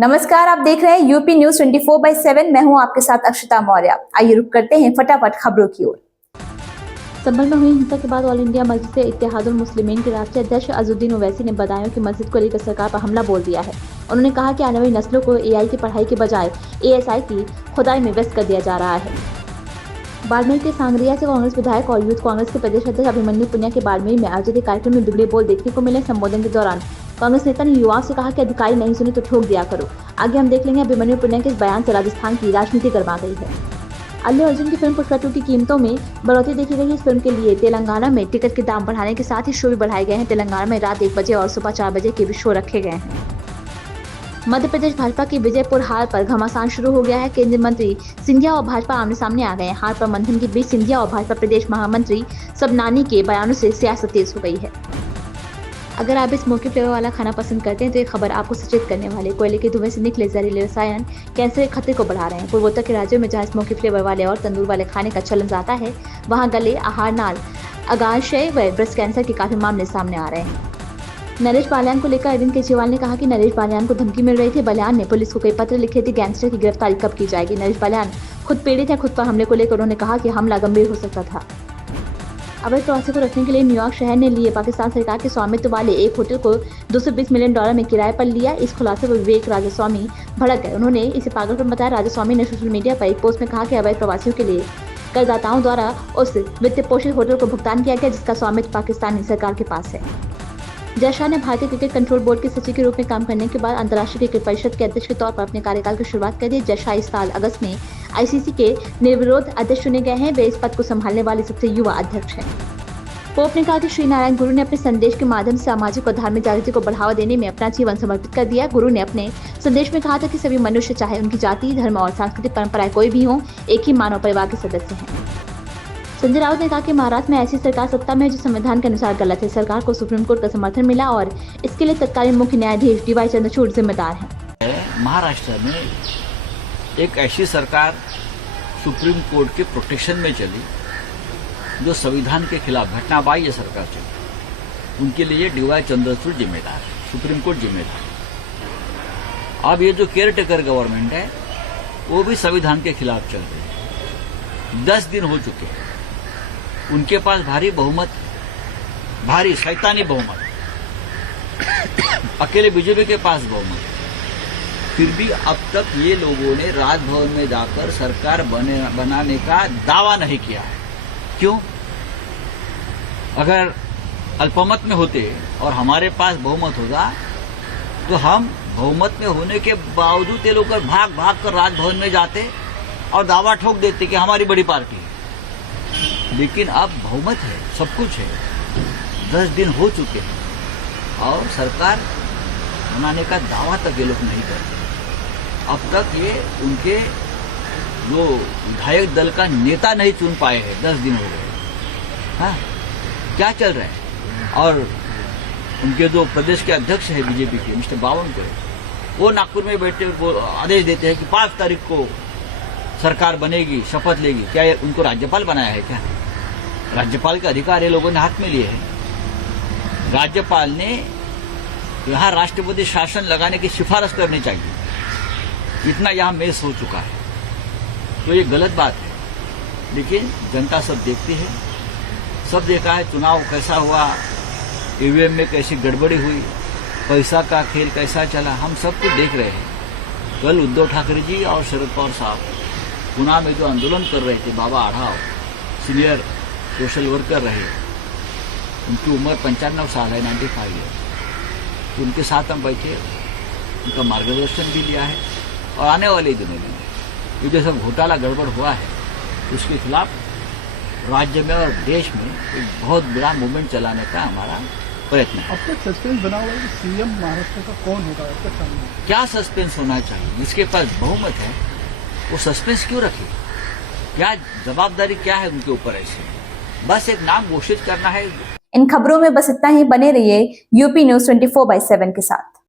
नमस्कार, आप देख रहे हैं यूपी न्यूज 24/7। मैं हूं आपके साथ अक्षता मौर्य। आइए रुक करते हैं फटाफट खबरों की ओर। संभल में हुई हिंसा के बाद ऑल इंडिया मस्जिद इत्तेहादुल मुस्लिमीन के राष्ट्रीय अध्यक्ष अजुद्दीन ओवैसी ने बदायूं की मस्जिद को लेकर सरकार पर हमला बोल दिया है। उन्होंने कहा कि आने वाली नस्लों को एआई की पढ़ाई के बजाय एएसआई की खुदाई में व्यस्त कर दिया जा रहा है। बाड़मेर के सांगरिया से कांग्रेस विधायक और यूथ कांग्रेस के प्रदेश अध्यक्ष अभिमन्यु पुनिया के बाड़मेर में आयोजित एक कार्यक्रम में बिगड़े बोल देखने को मिले। संबोधन के दौरान कांग्रेस नेता ने युवाओं से कहा कि अधिकारी नहीं सुने तो ठोक दिया करो। आगे हम देख लेंगे अभिमन्यु पुनिया के इस बयान से राजस्थान की राजनीति गर्मा गई है। अल्लू अर्जुन की फिल्म पुष्पा 2 की कीमतों में बढ़ोतरी देखी गई। इस फिल्म के लिए तेलंगाना में टिकट के दाम बढ़ाने के साथ ही शो भी बढ़ाए गए हैं। तेलंगाना में रात 1 बजे और सुबह 4 बजे के भी शो रखे गए हैं। मध्य प्रदेश भाजपा की विजयपुर हार पर घमासान शुरू हो गया है। केंद्रीय मंत्री सिंधिया और भाजपा आमने सामने आ गए हैं। हार पर मंथन के बीच सिंधिया और भाजपा प्रदेश महामंत्री सबनानी के बयानों से सियासत तेज हो गई है। अगर आप इस स्मोकी फ्लेवर वाला खाना पसंद करते हैं तो ये खबर आपको सचेत करने वाले कोयले के धुएं से निकले जहरीले रसायन कैंसर के खतरे को बढ़ा रहे हैं। पूर्वोत्तर के राज्यों में जहां स्मोकी फ्लेवर वाले और तंदूर वाले खाने का चलन ज्यादा है, वहां गले, आहार नाल, अगाशय व ब्रेस्ट कैंसर के काफी मामले सामने आ रहे हैं। नरेश बालियान को लेकर अरविंद केजरीवाल ने कहा कि नरेश बालियान को धमकी मिल रही थी। बालियान ने पुलिस को कई पत्र लिखे थे। गैंगस्टर की गिरफ्तारी कब की जाएगी? नरेश बालियान खुद पीड़ित है। खुद पर हमले को लेकर उन्होंने कहा कि हमला गंभीर हो सकता था। अवैध प्रवासी को रखने के लिए न्यूयॉर्क शहर ने लिए पाकिस्तान सरकार के स्वामित्व वाले एक होटल को $220 मिलियन में किराए पर लिया। इस खुलासे पर विवेक राजास्वामी भड़क गए। उन्होंने इसे पागलपन बताया। राजास्वामी ने सोशल मीडिया पर एक पोस्ट में कहा कि अवैध प्रवासियों के लिए करदाताओं द्वारा उस वित्त पोषित होटल को भुगतान किया गया जिसका स्वामित्व पाकिस्तानी सरकार के पास है। जय शाह ने भारतीय क्रिकेट कंट्रोल बोर्ड के सचिव के रूप में काम करने के बाद अंतर्राष्ट्रीय क्रिकेट परिषद के अध्यक्ष के तौर पर अपने कार्यकाल की शुरुआत कर दी। जय शाह इस साल अगस्त में आईसीसी के निर्विरोध अध्यक्ष चुने गए हैं। वे इस पद को संभालने वाले सबसे युवा अध्यक्ष हैं। पोप ने कहा कि श्री नारायण गुरु ने अपने संदेश के माध्यम से सामाजिक और धार्मिक जागृति को बढ़ावा देने में अपना जीवन समर्पित कर दिया। गुरु ने अपने संदेश में कहा था कि सभी मनुष्य, चाहे उनकी जाति, धर्म और सांस्कृतिक परंपराएं कोई भी हो, एक ही मानव परिवार के सदस्य हैं। संजय राउत ने कहा कि महाराष्ट्र में ऐसी सरकार सत्ता में है जो संविधान के अनुसार गलत है। सरकार को सुप्रीम कोर्ट का समर्थन मिला और इसके लिए तत्कालीन मुख्य न्यायाधीश DY चंद्रचूड़ जिम्मेदार हैं। महाराष्ट्र में एक ऐसी सरकार सुप्रीम कोर्ट के प्रोटेक्शन में चली जो संविधान के खिलाफ घटनाबाह्य सरकार चली, उनके लिए DY चंद्रचूड़ जिम्मेदार है, सुप्रीम कोर्ट जिम्मेदार है। अब ये जो केयर टेकर गवर्नमेंट है वो भी संविधान के खिलाफ चल रही है। 10 दिन हो चुके हैं, उनके पास भारी बहुमत, भारी शैतानी बहुमत, अकेले बीजेपी के पास बहुमत, फिर भी अब तक ये लोगों ने राजभवन में जाकर सरकार बनाने का दावा नहीं किया है। क्यों? अगर अल्पमत में होते और हमारे पास बहुमत होता तो हम बहुमत में होने के बावजूद ये लोग भाग भाग कर राजभवन में जाते और दावा ठोक देते कि हमारी बड़ी पार्टी है। लेकिन अब बहुमत है, सब कुछ है, 10 दिन हो चुके हैं और सरकार बनाने का दावा तक ये लोग नहीं करते। अब तक ये उनके जो विधायक दल का नेता नहीं चुन पाए हैं। 10 दिन हो गए। हाँ, क्या चल रहा है? और उनके जो प्रदेश के अध्यक्ष है बीजेपी के मिस्टर बावनकुळे, वो नागपुर में बैठे वो आदेश देते हैं कि 5 तारीख को सरकार बनेगी, शपथ लेगी। क्या उनको राज्यपाल बनाया है? क्या राज्यपाल के अधिकार ये लोगों ने हाथ में लिए हैं? राज्यपाल ने यहाँ राष्ट्रपति शासन लगाने की सिफारिश करनी चाहिए। इतना यहाँ मेस हो चुका है, तो ये गलत बात है। लेकिन जनता सब देखती है, सब देखा है चुनाव कैसा हुआ, ईवीएम में कैसी गड़बड़ी हुई, पैसा का खेल कैसा चला, हम सब कुछ देख रहे हैं। कल उद्धव ठाकरे जी और शरद पवार साहब पुणे में जो आंदोलन कर रहे थे, बाबा आढ़ाव सीनियर सोशल वर्कर रहे, उनकी उम्र 95 साल है, 95 है। तो उनके साथ हम बैठे, उनका मार्गदर्शन भी लिया है और आने वाले दिनों में ये जो सब घोटाला गड़बड़ हुआ है उसके खिलाफ राज्य में और देश में एक बहुत बड़ा मूवमेंट चलाने का हमारा प्रयत्न है। अब तक सस्पेंस बना हुआ है कि सीएम महाराष्ट्र का कौन होगा? अब तक सामने क्या सस्पेंस होना चाहिए? जिसके पास बहुमत है वो सस्पेंस क्यों रखे? क्या जवाबदारी क्या है उनके ऊपर? ऐसे बस एक नाम घोषित करना है। इन खबरों में बस इतना ही। बने रहिए यूपी न्यूज 24/7 के साथ।